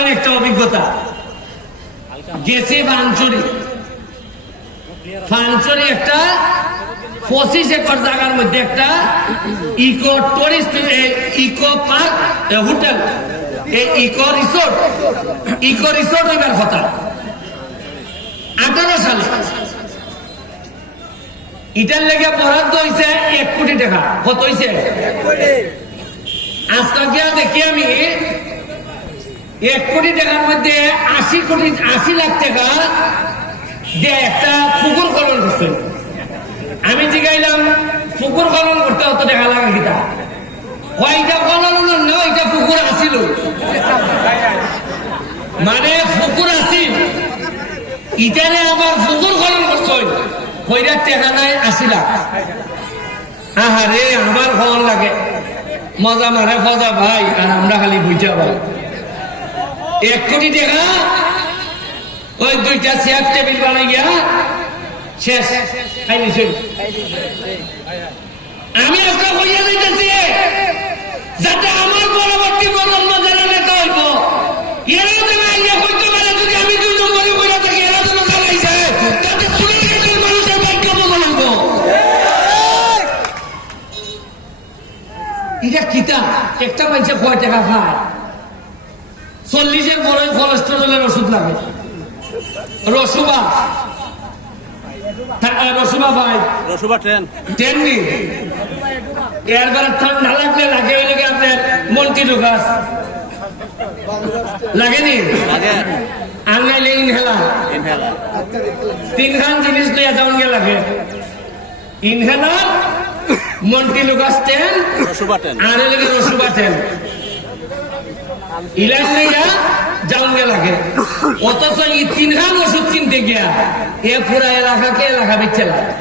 বলেন একটা অভিজ্ঞতা। গেছে বাঞ্চুরি ফাঞ্চুরি একটা পঁচিশ একর জায়গার মধ্যে একটা eco tourist eco park hotel. এই ইকো রিসোর্ট। ইকো রিসোর্ট কথা। আঠারো সালে। ইটার লেগে বরাদ্দ হয়েছে এক কোটি টাকা। কত হয়েছে আজকে দেখি আমি এক কোটি টাকার মধ্যে আশি কোটি, আশি লাখ টাকা দিয়ে একটা পুকুর খনন করছে। আমি জিগাইলাম, পুকুর খনন করতে অত টাকা লাগে কিতা? কয়টা খনন হলো? না ওইটা পুকুর আসিল মানে পুকুর আসিল ইটারে আবার পুকুর খনন করছে। কইরা টাকা নাই, আশি লাখ। আহারে, আমার খবর লাগে। মজা মারে ফজা ভাই, আর আমরা খালি বুঝা ভাই। এক কোটি টাকা? ওই দুইটা চেয়ার টেবিল বানাই গিয়া শেষ আমি হইয়া যাইতেছি। যাতে আমার পরবর্তী প্রজন্ম যারা নেতা হইব, এরা যদি আমি এরা মানুষের কিতা একটা মানুষে কয় টাকা খায়? চল্লিশের বড় কোলেস্টেরলের ওষুধ লাগে। রসুবা। থা- রসুবা ভাই। Rosuva ten. তেমনি এরবারে ঠান্ডা লাগলে লাগে ওই লোকে আপনার মন্টি ঢুকাস। লাগেনি? ইনহেলার জিনিস যাওন গে লাগে। Inhaler montelukast ten Rosuva ten. আর রসুবা টেন ইলাজ লইয়া যাওন লাগে। অথচ এই তিনখান ওষুধ কিনতে গিয়া এ পুরা এলাকাকে এলাকা বেচে লাগে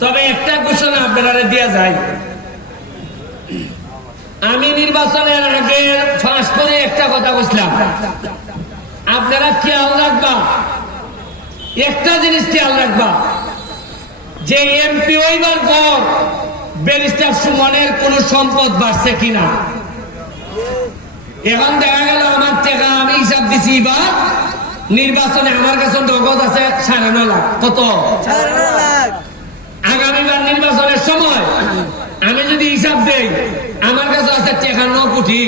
তবে একটা ঘোষণা আপনারা দেওয়া যায়। আমি নির্বাচনের আগে ফাঁস করে একটা কথা বলছিলাম আপনারা খেয়াল রাখবা একটা জিনিস খেয়াল রাখবা। যে এমপি হইবার পর ব্যারিস্টার সুমনের কোন সম্পদ বাড়ছে কিনা। এখন দেখা গেল আমার টাকা আমি হিসাব দিছি এবার নির্বাচনে আমার কাছে নগদ আছে সাড়ে নয় লাখ। কত? আগামীবার নির্বাচনের সময় আমি যদি হিসাব দেই আমার কাছে আছে টাকা ন কোটি।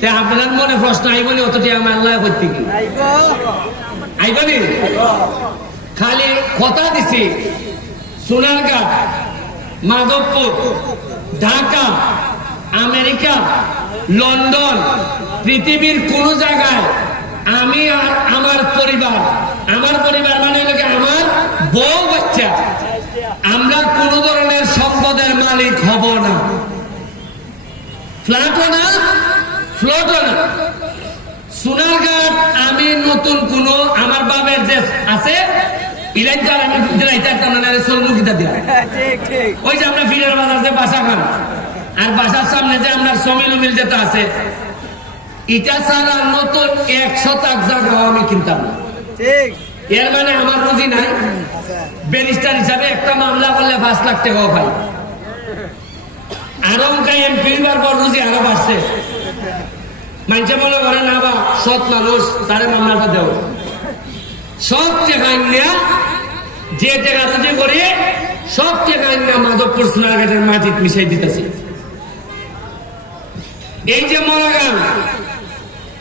তে আপনার মনে প্রশ্ন আইবনি অত টাকা আমার আল্লাহ করতে কি? আইবনি খালি কথা দিছি সোনারঘাট মাধবপুর ঢাকা আমেরিকা লন্ডন পৃথিবীর কোন জায়গায় আমি আর আমার পরিবার আমার পরিবার মানে আমার বউ বাচ্চা। আমরা কোন ধরনের সম্পদের মালিক হব না। ফ্ল্যাটও না ফ্লোটও না। সোনারঘাট আমি নতুন কোন আমার বাবের যে আছে ইলাইটার আমি তার মানে দিয়া। ওই যে আমরা ফিরের বাজার যে বাসা খান। আর বাসার সামনে যে আমরা সমিল উমিল যেটা আছে এটা ছাড়া নতুন এক শতাক জায়গাও আমি কিনতাম না। এর মানে আমার রুজি নাই। ব্যারিস্টার হিসাবে একটা মামলা করলে পাঁচ লাখ টাকাও পাই। আরও এমপি পর রুজি আরও বাড়ছে। মানুষে মনে করে না বা সৎ মানুষ তারে মামলাটা দেও। সব টাকা নিয়ে যে টাকা রুজি করে সব টাকা নিয়ে মাধবপুর সোনারঘাটের মাটিত মিশাই দিতেছে। এই যে মরাগান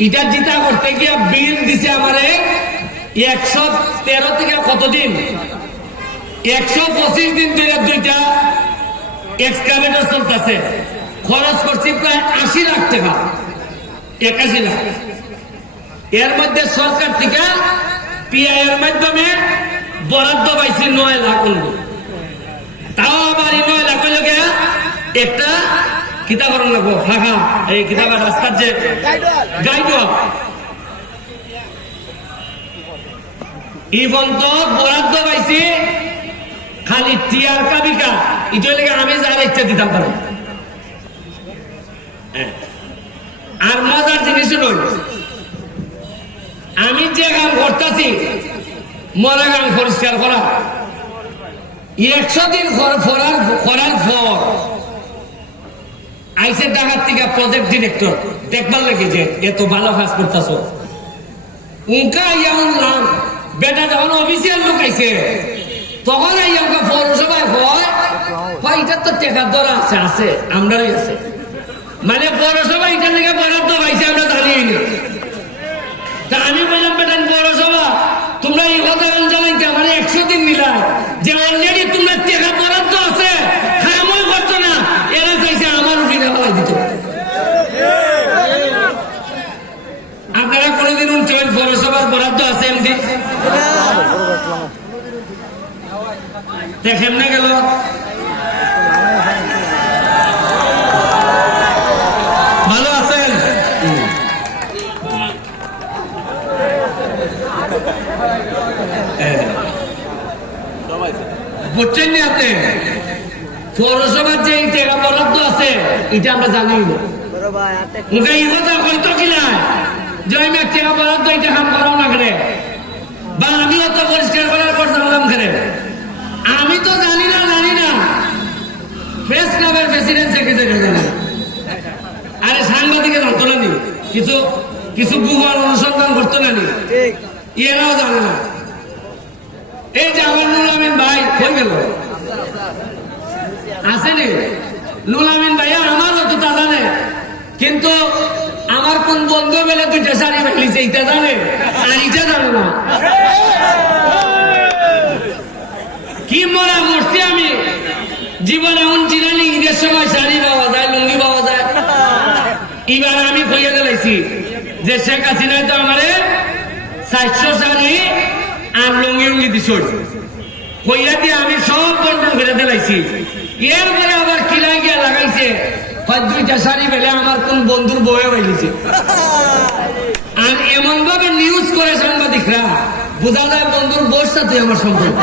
এটা জিতা করতে গিয়ে বিল দিছে আমারে একশো তেরো থেকে কতদিন? একশো পঁচিশ দিন ধরে দুইটা এক্সকাভেটর চলতেছে। খরচ করছি প্রায় আশি লাখ টাকা, একাশি লাখ। এর মধ্যে সরকার থেকে পিআই এর মাধ্যমে বরাদ্দ পাইছি নয় লাখ। তাও আবার নয় লাখ একটা কিতা করার লাগবো ফাঁকা এই কিতাব রাস্তার যে গাইড ই পর্যন্ত বরাদ্দ পাইছি, খালি টিয়ার কাবিকা। এটা লেগে আমি যার ইচ্ছা দিতাম পারি। হ্যাঁ। আর মজার জিনিস নই আমি যে কাম করতেছি, মরা গান পরিষ্কার করা। একশো দিন কর- করার করার পর আইসে ঢাকার থেকে প্রজেক্ট ডিরেক্টর দেখবার লাগে যে এত ভালো কাজ করতেছ। বেটা যখন অফিসিয়াল লোক তখন পৌরসভায় হয় এটার তো টেকার আছে আছে, আমরাই আছে। মানে পৌরসভা এটার বরাদ্দ পাইছে, আমরা জানি তা আমি বললাম বেটান পৌরসভা, তোমরা এই কথা জানাইতে আমার একশো দিন নিলাম যে অলরেডি তোমরা টেকা বরাদ্দ আছে খামই করছ না এরা চাইছে আমার উঠিনে ফেলাই দিত আপনারা কোনোদিন উঠছেন পৌরসভার বরাদ্দ আছে এমনি দেখেন না গেল? ভালো আছেন? বুঝছেন নি আপনি? পৌরসভার যে এই টাকা বরাদ্দ আছে, এটা আমরা জানি। আমি আমি অত পরিষ্কার করার পর জানলাম করে আমি তো জানি না জানি না। প্রেস ক্লাবের প্রেসিডেন্ট সেক্রেটারি জানে। আরে সাংবাদিকে জানতো না নি কিছু কিছু গুগল অনুসন্ধান করতো না নি এরাও জানে না। এই যে আমার নুল আমিন ভাই হয়ে গেল। আসেনি নুল আমিন ভাইয়া আমারও তো তা জানে। কিন্তু আমার কোন বন্ধু বেলে দুইটা শাড়ি ফেলিছে এইটা জানে? আর এইটা জানে না। কি মরা মরছি আমি? জীবনে এমন চিনানি ঈদের সময় শাড়ি পাওয়া যায়, লুঙ্গি পাওয়া যায়। এবার আমি কইয়া দিলাইছি যে শেখ হাসিনা তো আমারে চারশো শাড়ি আর লুঙ্গি উঙ্গি দিছ কইয়া দিয়ে আমি সব বন্টন করে দিলাইছি। এরপরে আবার কিলাই গিয়া লাগাইছে? দুইটা শাড়ি পেলে আমার কোন বন্ধুর বয়ে বাইলিছে আর এমন ভাবে নিউজ করে সাংবাদিকরা বোঝা যায় বন্ধুর বউর সাথে আমার সম্পর্ক।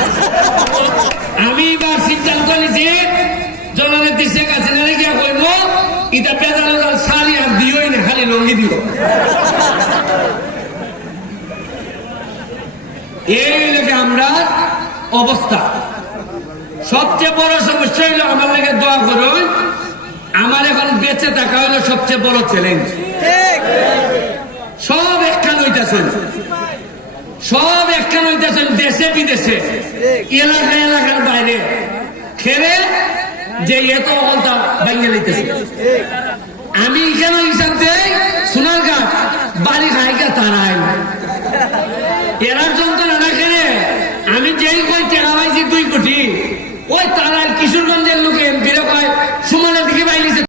আমি এবার সিদ্ধান্ত নিছি জননেত্রী শেখ হাসিনা গিয়া কইব ইটা পেদানো জাল শাড়ি আর দিওই না খালি লঙ্গি দিও। এই লেগে আমরা অবস্থা। সবচেয়ে বড় সমস্যা হইল আমার লেগে দোয়া করুন আমার এখন বেঁচে থাকা হইল সবচেয়ে বড় চ্যালেঞ্জ সব একখান হইতেছেন সব একখান হইতেছেন দেশে, বিদেশে। এলাকা, এলাকার বাইরে। খেলে যে এত অকলতা ভেঙে লইতেছে। আমি এখানে হিসাব দেয় সোনার গাছ বাড়ি খাইকা তারা